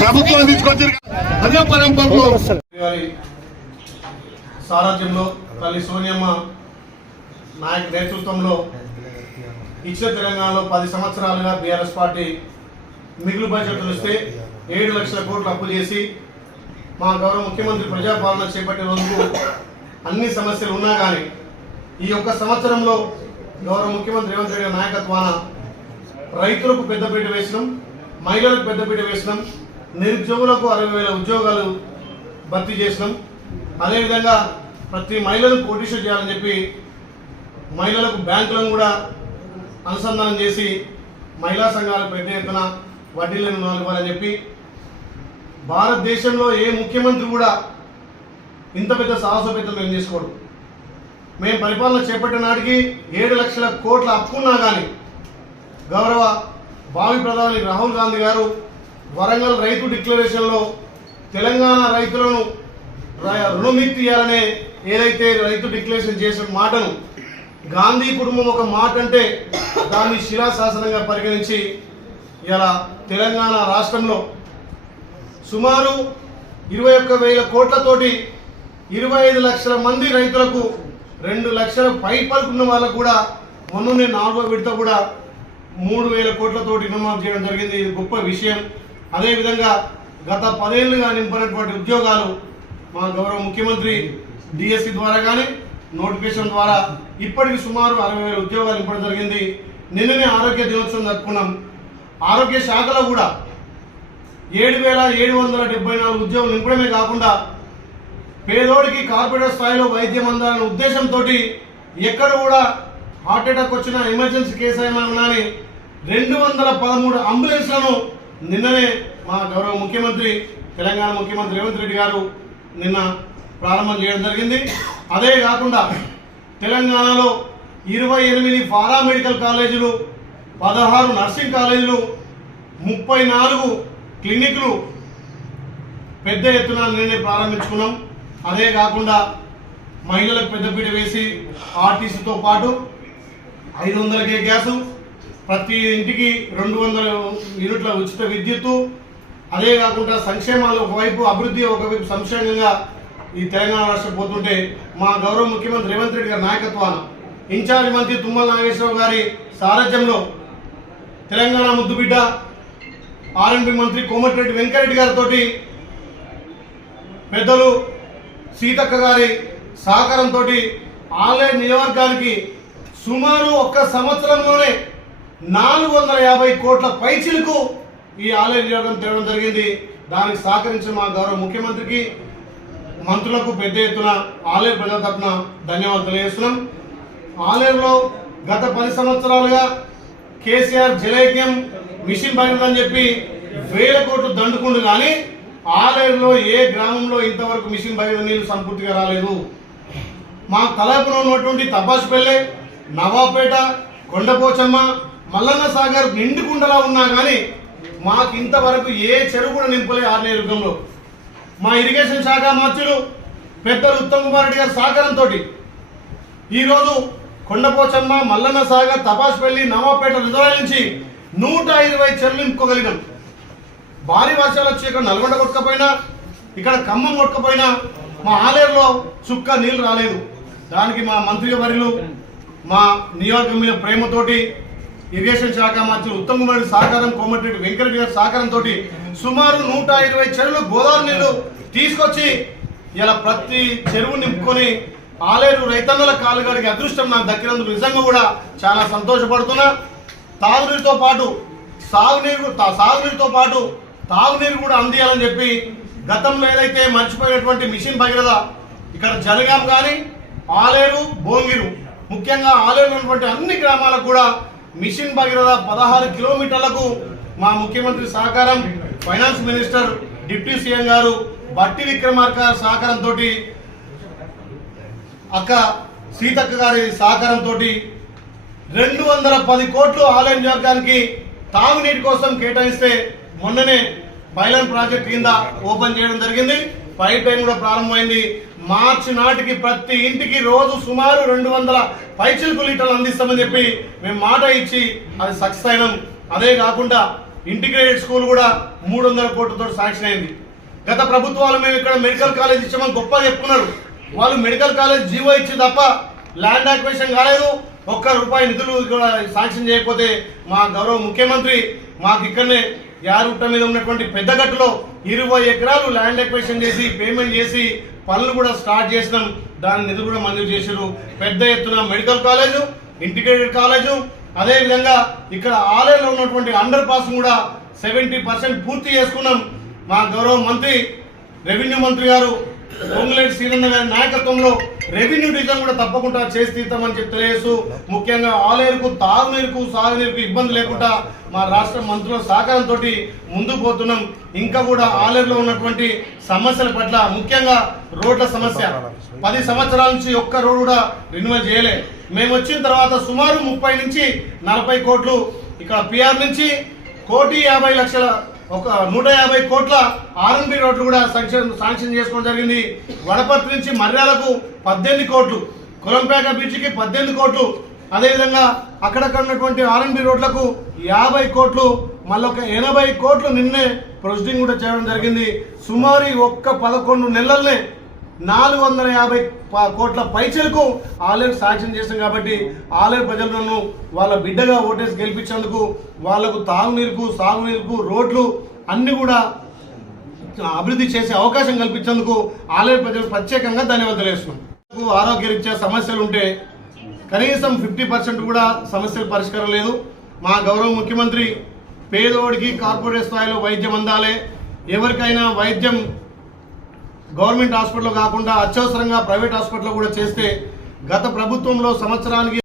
ప్రభుత్వం తీసుకొచ్చారు. అదే పరంపరలో సారథ్యంలో తల్లి సోనియమ్మ నాయక్ నేతృత్వంలో ఇచ్చిన తెలంగాణలో పది సంవత్సరాలుగా బీఆర్ఎస్ పార్టీ మిగులు బడ్జెట్లు వస్తే ఏడు లక్షల కోట్లు అప్పు చేసి మా గౌరవ ముఖ్యమంత్రి ప్రజాపాలన చేపట్టే రోజుకు అన్ని సమస్యలు ఉన్నా కానీ ఈ యొక్క సంవత్సరంలో గౌరవ ముఖ్యమంత్రి రేవంత్ రెడ్డి నాయకత్వాన రైతులకు పెద్దపీట వేసినాం మహిళలకు పెద్దపీట వేసినాం నిరుద్యోగులకు అరవై వేల ఉద్యోగాలు భర్తీ చేసినాం. అదేవిధంగా ప్రతి మహిళను కోటీశ్వర్ చేయాలని చెప్పి మహిళలకు బ్యాంకులను కూడా అనుసంధానం చేసి మహిళా సంఘాలకు పెద్ద ఎత్తున వడ్డీలను ఇవ్వాలని చెప్పి భారతదేశంలో ఏ ముఖ్యమంత్రి కూడా ఇంత పెద్ద సాహసోపేతం ఏం చేసుకోడు. మేము పరిపాలన చేపట్టిన నాటికి ఏడు లక్షల కోట్ల అప్పున్నా కానీ గౌరవ భావి ప్రధాని రాహుల్ గాంధీ గారు వరంగల్ రైతు డిక్లరేషన్లో తెలంగాణ రైతులను రుణమిక్తి రుణముక్తి ఇవ్వాలనే ఏదైతే రైతు డిక్లరేషన్ చేసిన మాటను గాంధీ కుటుంబం ఒక మాట అంటే దాన్ని శిలాశాసనంగా పరిగణించి ఇలా తెలంగాణ రాష్ట్రంలో సుమారు ఇరవై ఒక్క వేల కోట్లతోటి ఇరవై ఐదు లక్షల మంది రైతులకు రెండు లక్షల పై పలుకున్న వాళ్ళకు కూడా మొన్ననే నాలుగో విడత కూడా మూడు వేల కోట్లతోటి నిర్మాణం చేయడం జరిగింది. ఇది గొప్ప విషయం. అదేవిధంగా గత పదేళ్ళుగా నింపినటువంటి ఉద్యోగాలు మా గౌరవ ముఖ్యమంత్రి డిఎస్సి ద్వారా కానీ నోటిఫికేషన్ ద్వారా ఇప్పటికి సుమారు అరవై వేల ఉద్యోగాలు ఇవ్వడం జరిగింది. నిన్ననే ఆరోగ్య దినోత్సవం జరుపుకున్నాం. ఆరోగ్య శాఖలో కూడా ఏడు వేల ఏడు వందల డెబ్బై నాలుగు ఉద్యోగులు నింపడమే కాకుండా పేదోడికి కార్పొరేట్ స్థాయిలో వైద్యం అందాలనే ఉద్దేశంతో ఎక్కడ కూడా హార్ట్ అటాక్ వచ్చిన ఎమర్జెన్సీ కేసు ఏమైనా అని రెండు వందల పదమూడు అంబులెన్స్లను నిన్ననే మా గౌరవ ముఖ్యమంత్రి తెలంగాణ ముఖ్యమంత్రి రేవంత్ రెడ్డి గారు నిన్న ప్రారంభం చేయడం జరిగింది. అదే కాకుండా తెలంగాణలో ఇరవై ఎనిమిది పారా మెడికల్ కాలేజీలు పదహారు నర్సింగ్ కాలేజీలు ముప్పై నాలుగు క్లినిక్లు పెద్ద ఎత్తున నిన్నే ప్రారంభించుకున్నాం. అదే కాకుండా మహిళలకు పెద్దపీట వేసి ఆర్టీసీతో పాటు ఐదు వందలకే గ్యాసు ప్రతి ఇంటికి రెండు వందల యూనిట్ల ఉచిత విద్యుత్తు. అదే కాకుండా సంక్షేమాలు ఒకవైపు అభివృద్ధి ఒకవైపు సంక్షేమంగా ఈ తెలంగాణ రాష్ట్రం పోతుంటే మా గౌరవ ముఖ్యమంత్రి రేవంత్ రెడ్డి గారి నాయకత్వాన ఇన్ఛార్జ్ మంత్రి తుమ్మల నాగేశ్వరరావు గారి సారథ్యంలో తెలంగాణ ముద్దుబిడ్డ ఆర్ఎంపీ మంత్రి కోమటిరెడ్డి వెంకరెడ్డి గారితో పెద్దలు సీతక్క గారి సహకారంతో ఆన్లైన్ నియోజకవర్గానికి సుమారు ఒక్క సంవత్సరంలోనే నాలుగు వందల యాభై కోట్ల పైచిలకు ఈ ఆలయ నియోగం తేవడం జరిగింది. దానికి సహకరించిన మా గౌరవ ముఖ్యమంత్రికి మంత్రులకు పెద్ద ఎత్తున ఆలయ ప్రజల తరఫున ధన్యవాదాలు తెలియజేస్తున్నాం. ఆలయంలో గత పది సంవత్సరాలుగా కేసీఆర్ జలైక్యం మిషన్ పడిందని చెప్పి వేల కోట్లు దండుకుండు కానీ ఆలయంలో ఏ గ్రామంలో ఇంతవరకు మిషన్ భగీరథ నీళ్ళు సంపూర్తిగా రాలేదు. మా తలాపులో ఉన్నటువంటి తపాసుపల్లె నవాపేట కొండపోచమ్మ మల్లన్న సాగర్ నిండుకుండలా ఉన్నా కానీ మాకు ఇంతవరకు ఏ చెరువు కూడా నింపలే ఆర్నే యుగంలో. మా ఇరిగేషన్ శాఖ మంత్రులు పెద్దలు ఉత్తమ్ కుమార్ రెడ్డి గారి సహకారంతో ఈరోజు కొండపోచమ్మ మల్లన్న సాగర్ తపాసుపల్లి నవాపేట రిజర్వాయర్ నుంచి నూట ఇరవై చెరువులు నింపుకోగలిగాం. భారీ వర్షాలు వచ్చి ఇక్కడ నల్గొండ కొట్టకపోయినా ఇక్కడ ఖమ్మం కొట్టకపోయినా మా ఆలయంలో చుక్క నీళ్ళు రాలేదు. దానికి మా మంత్రి వర్యులు మా నియోజకం మీద ప్రేమతోటి ఇరిగేషన్ శాఖ మంత్రి ఉత్తమ్ కుమార్ సహకారం కోమటిరెడ్డి వెంకరెడ్డి గారి సహకారంతో సుమారు నూట ఇరవై చెరువులు గోదావరి నీళ్ళు తీసుకొచ్చి ఇలా ప్రతి చెరువు నింపుకొని ఆలేరు రైతన్నుల కాలుగాడికి అదృష్టం నాకు దక్కినందుకు నిజంగా కూడా చాలా సంతోషపడుతున్నా. తాగునీరుతో పాటు సాగునీరు తా- సాగునీరుతో పాటు తాగునీరు కూడా అందియాలని చెప్పి గతంలో ఏదైతే మర్చిపోయినటువంటి మిషన్ భగీరథ ఇక్కడ జనగాం కానీ ఆలేరు భోంగిరు ముఖ్యంగా ఆలేరు ఉన్నటువంటి అన్ని గ్రామాలకు కూడా మిషన్ భగీరథ పదహారు కిలోమీటర్లకు మా ముఖ్యమంత్రి సహకారం ఫైనాన్స్ మినిస్టర్ డిప్యూటీ సీఎం గారు బట్టి విక్రమార్క సహకారంతో అక్క సీతక్క గారి సహకారంతో రెండు వందల పది కోట్లు ఆలయం నియోజకానికి తాగునీటి కోసం కేటాయిస్తే మొన్ననే పైలన్ ప్రాజెక్ట్ కింద ఓపెన్ చేయడం జరిగింది. పైప్ లైన్ కూడా ప్రారంభమైంది. మార్చి నాటికి ప్రతి ఇంటికి రోజు సుమారు రెండు వందల పైచిలకు లీటర్లు అందిస్తామని చెప్పి మేము మాట ఇచ్చి అది సక్సెస్ అయినాం. అదే కాకుండా ఇంటిగ్రేటెడ్ స్కూల్ కూడా మూడు వందల కోట్లతో శాంక్షన్ అయింది. గత ప్రభుత్వాలు మేము ఇక్కడ మెడికల్ కాలేజ్ ఇచ్చామని గొప్ప చెప్పుకున్నారు. వాళ్ళు మెడికల్ కాలేజ్ జీవో ఇచ్చి తప్ప ల్యాండ్ అక్వేషన్ కాలేదు. ఒక్క రూపాయి నిధులు కూడా శాంక్షన్ చేయకపోతే మా గౌరవ ముఖ్యమంత్రి మాకు ఇక్కడనే యారుట్ట మీద ఉన్నటువంటి పెద్దగట్టులో ఇరవై ఎకరాలు ల్యాండ్ ఎక్వేషన్ చేసి పేమెంట్ చేసి పనులు కూడా స్టార్ట్ చేసినాం. దాని నిధులు కూడా మంజూరు చేశారు పెద్ద ఎత్తున మెడికల్ కాలేజు ఇంటిగ్రేటెడ్ కాలేజు అదే విధంగా ఇక్కడ ఆలయంలో ఉన్నటువంటి అండర్ పాస్ కూడా సెవెంటీ పర్సెంట్ పూర్తి చేసుకున్నాం. మా గౌరవ మంత్రి రెవెన్యూ మంత్రి గారు పొంగులేటి శ్రీరన్న గారి నాయకత్వంలో రెవెన్యూ డివిజన్ కూడా తప్పకుండా చేసి తీస్తామని చెప్పి తెలియజేస్తూ ముఖ్యంగా ఆలయకు తాగునీరుకు సాగునీరుకు ఇబ్బంది లేకుండా మా రాష్ట్ర మంత్రుల సహకారంతో ముందుకు పోతున్నాం. ఇంకా కూడా ఆలయంలో ఉన్నటువంటి సమస్యల పట్ల ముఖ్యంగా రోడ్ల సమస్య. పది సంవత్సరాల నుంచి ఒక్క రోడ్ కూడా రెన్యువల్ చేయలే. మేము వచ్చిన తర్వాత సుమారు ముప్పై నుంచి నలభై కోట్లు ఇక్కడ పిఆర్ నుంచి కోటి యాభై లక్షల ఒక నూట యాభై కోట్ల ఆర్ఎన్బి రోడ్లు కూడా శాంక్షన్ శాంక్షన్ చేసుకోవడం జరిగింది. వడపర్తి నుంచి మర్యాలకు పద్దెనిమిది కోట్లు కొలంపేట బీచ్కి పద్దెనిమిది కోట్లు. అదేవిధంగా అక్కడక్కడ ఉన్నటువంటి ఆర్ఎన్బి రోడ్లకు యాభై కోట్లు మళ్ళొక ఎనభై కోట్లు నిన్నే ప్రొసీడింగ్ కూడా చేయడం జరిగింది. సుమారు ఒక్క పదకొండు నెలలనే నాలుగు వందల యాభై కోట్ల పైచలకు ఆలేరు శాంక్షన్ చేశాం కాబట్టి ఆలయ ప్రజలు నన్ను వాళ్ళ బిడ్డగా ఓటేసి గెలిపించేందుకు వాళ్ళకు తాగునీరుకు సాగునీరుకు రోడ్లు అన్ని కూడా అభివృద్ధి చేసే అవకాశం కల్పించేందుకు ఆలయ ప్రజలు ప్రత్యేకంగా ధన్యవాదాలు వేస్తున్నాం ఆరోగ్యరీత్యా సమస్యలు ఉంటే కనీసం ఫిఫ్టీ పర్సెంట్ కూడా సమస్యలు పరిష్కారం లేదు. మా గౌరవ ముఖ్యమంత్రి పేదోడికి కార్పొరేట్ స్థాయిలో వైద్యం అందాలి. ఎవరికైనా వైద్యం గవర్నమెంట్ హాస్పిటల్ కాకుండా అత్యవసరంగా ప్రైవేట్ హాస్పిటల్ కూడా చేస్తే గత ప్రభుత్వంలో సంవత్సరానికి